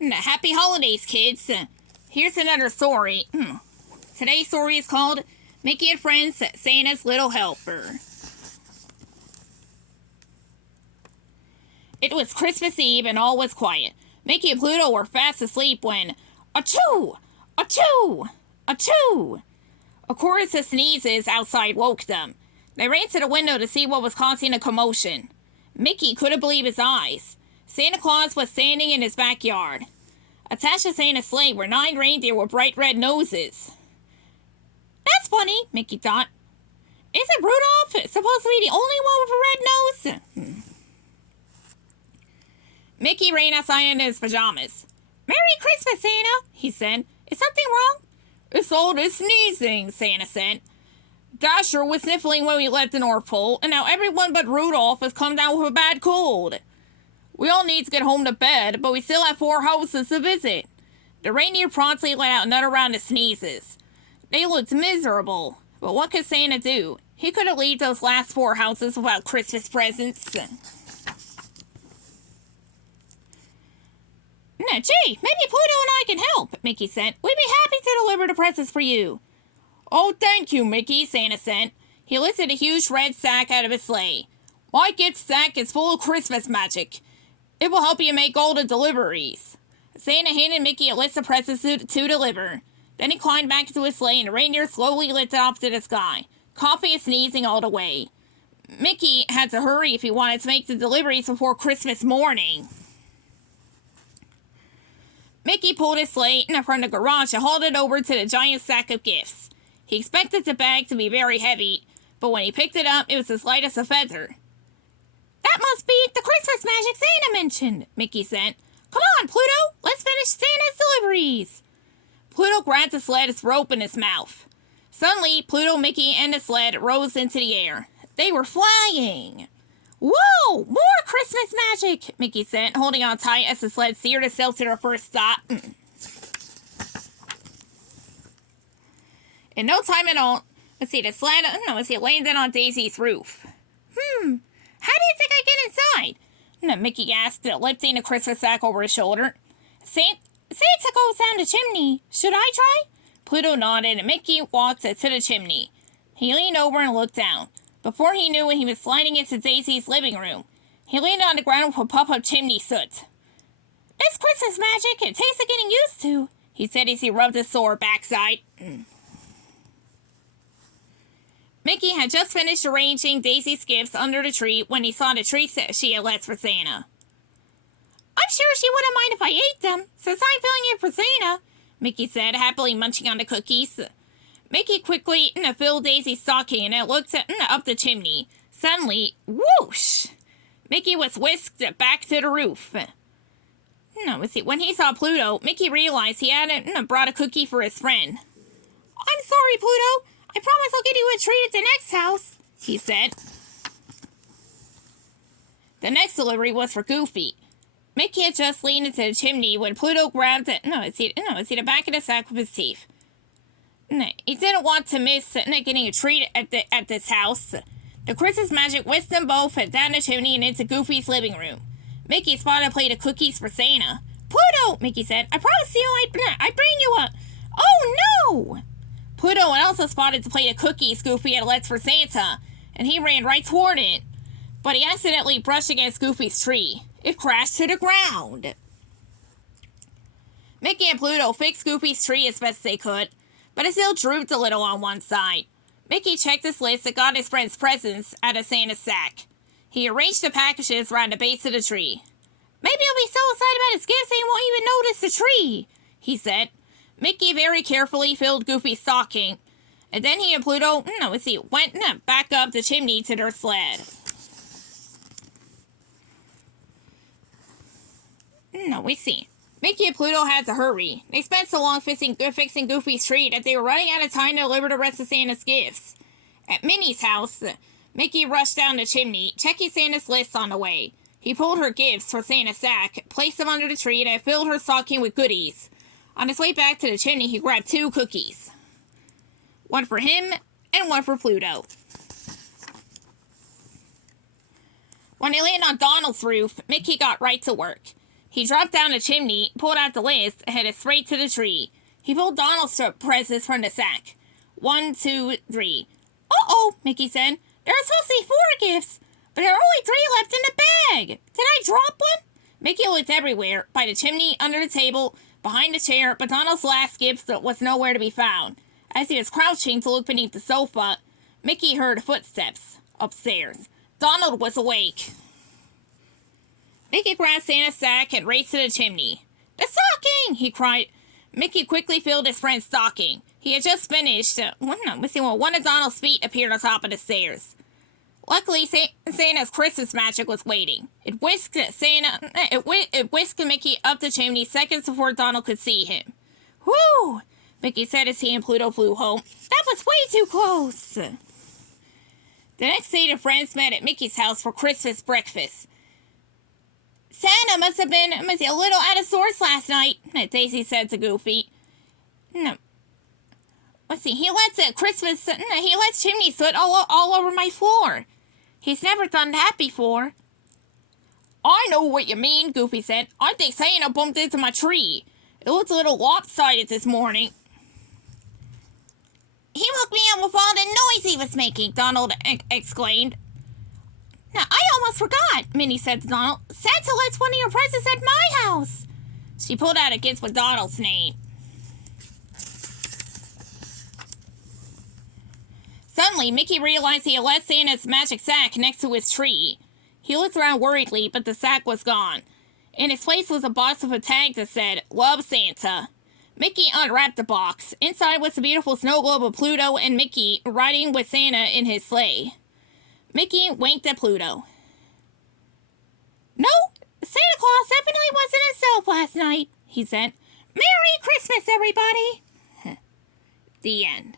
Happy holidays, kids. Here's another story. Today's story is called Mickey and Friends, Santa's Little Helper. It was Christmas Eve and all was quiet. Mickey and Pluto were fast asleep when achoo! Achoo! Achoo! A chorus of sneezes outside woke them. They ran to the window to see what was causing the commotion. Mickey couldn't believe his eyes. Santa Claus was standing in his backyard. Attached to Santa's sleigh were 9 reindeer with bright red noses. That's funny, Mickey thought. Isn't Rudolph supposed to be the only one with a red nose? Mickey ran outside in his pajamas. Merry Christmas, Santa, he said. Is something wrong? It's all this sneezing, Santa said. Dasher was sniffling when we left the North Pole, and now everyone but Rudolph has come down with a bad cold. We all need to get home to bed, but we still have 4 houses to visit. The reindeer promptly let out another round of sneezes. They looked miserable, but what could Santa do? He couldn't leave those last 4 houses without Christmas presents. Gee, maybe Pluto and I can help, Mickey said. We'd be happy to deliver the presents for you. Oh, thank you, Mickey, Santa said. He lifted a huge red sack out of his sleigh. My gift sack is full of Christmas magic. It will help you make all the deliveries. Santa handed Mickey a list of presents to deliver. Then he climbed back into his sleigh and the reindeer slowly lifted off to the sky, coughing and sneezing all the way. Mickey had to hurry if he wanted to make the deliveries before Christmas morning. Mickey pulled his sleigh from the garage and hauled it over to the giant sack of gifts. He expected the bag to be very heavy, but when he picked it up, it was as light as a feather. That must be the Christmas magic Santa mentioned, Mickey said. Come on, Pluto, let's finish Santa's deliveries. Pluto grabbed the sled's rope in his mouth. Suddenly, Pluto, Mickey, and the sled rose into the air. They were flying. Whoa, more Christmas magic, Mickey said, holding on tight as the sled steered itself to their first stop. In no time at all, the sled landed on Daisy's roof. How do you think I get inside? Mickey asked, lifting the Christmas sack over his shoulder. Santa goes down the chimney. Should I try? Pluto nodded, and Mickey walked to the chimney. He leaned over and looked down. Before he knew it, he was sliding into Daisy's living room. He landed on the ground with a puff of chimney soot. This Christmas magic, it takes getting used to, he said as he rubbed his sore backside. Mickey had just finished arranging Daisy's gifts under the tree when he saw the treats that she had left for Santa. I'm sure she wouldn't mind if I ate them, since I'm filling it for Santa, Mickey said, happily munching on the cookies. Mickey quickly filled Daisy's stocking and it looked up the chimney. Suddenly, whoosh! Mickey was whisked back to the roof. When he saw Pluto, Mickey realized he hadn't brought a cookie for his friend. I'm sorry, Pluto. I promise I'll get you a treat at the next house, he said. The next delivery was for Goofy. Mickey had just leaned into the chimney when Pluto grabbed the back of the sack with his teeth. He didn't want to miss getting a treat at this house. The Christmas magic whisked them both down the chimney and into Goofy's living room. Mickey spotted a plate of cookies for Santa. Pluto, Mickey said, I promise you I'd bring you a... Oh, no! Pluto also spotted the plate of cookies Goofy had left for Santa, and he ran right toward it. But he accidentally brushed against Goofy's tree. It crashed to the ground. Mickey and Pluto fixed Goofy's tree as best they could, but it still drooped a little on one side. Mickey checked his list and got his friend's presents out of Santa's sack. He arranged the packages around the base of the tree. Maybe he'll be so excited about his gifts he won't even notice the tree, he said. Mickey very carefully filled Goofy's stocking, and then he and Pluto, went back up the chimney to their sled. Mickey and Pluto had to hurry. They spent so long fixing Goofy's tree that they were running out of time to deliver the rest of Santa's gifts. At Minnie's house, Mickey rushed down the chimney, checking Santa's list on the way. He pulled her gifts for Santa's sack, placed them under the tree, and filled her stocking with goodies. On his way back to the chimney, he grabbed 2 cookies. One for him, and one for Pluto. When they landed on Donald's roof, Mickey got right to work. He dropped down the chimney, pulled out the list, and headed straight to the tree. He pulled Donald's presents from the sack. 1, 2, 3. Uh-oh, Mickey said. There are supposed to be 4 gifts, but there are only 3 left in the bag. Did I drop one? Mickey looked everywhere, by the chimney, under the table, behind the chair, but Donald's last gift was nowhere to be found. As he was crouching to look beneath the sofa, Mickey heard footsteps upstairs. Donald was awake. Mickey grabbed Santa's sack and raced to the chimney. The stocking! He cried. Mickey quickly filled his friend's stocking. He had just finished when one of Donald's feet appeared on top of the stairs. Luckily, Santa's Christmas magic was waiting. It whisked Mickey up the chimney seconds before Donald could see him. Whew! Mickey said as he and Pluto flew home. That was way too close! The next day, the friends met at Mickey's house for Christmas breakfast. Santa must have been a little out of sorts last night, Daisy said to Goofy. No. He lets chimney soot all over my floor. He's never done that before. I know what you mean, Goofy said. I think Santa bumped into my tree. It looked a little lopsided this morning. He woke me up with all the noise he was making, Donald exclaimed. Now, I almost forgot, Minnie said to Donald. Santa lets one of your presents at my house. She pulled out a gift with Donald's name. Suddenly, Mickey realized he had left Santa's magic sack next to his tree. He looked around worriedly, but the sack was gone. In its place was a box with a tag that said, Love Santa. Mickey unwrapped the box. Inside was a beautiful snow globe of Pluto and Mickey riding with Santa in his sleigh. Mickey winked at Pluto. No, Santa Claus definitely wasn't himself last night, he said. Merry Christmas, everybody! The end.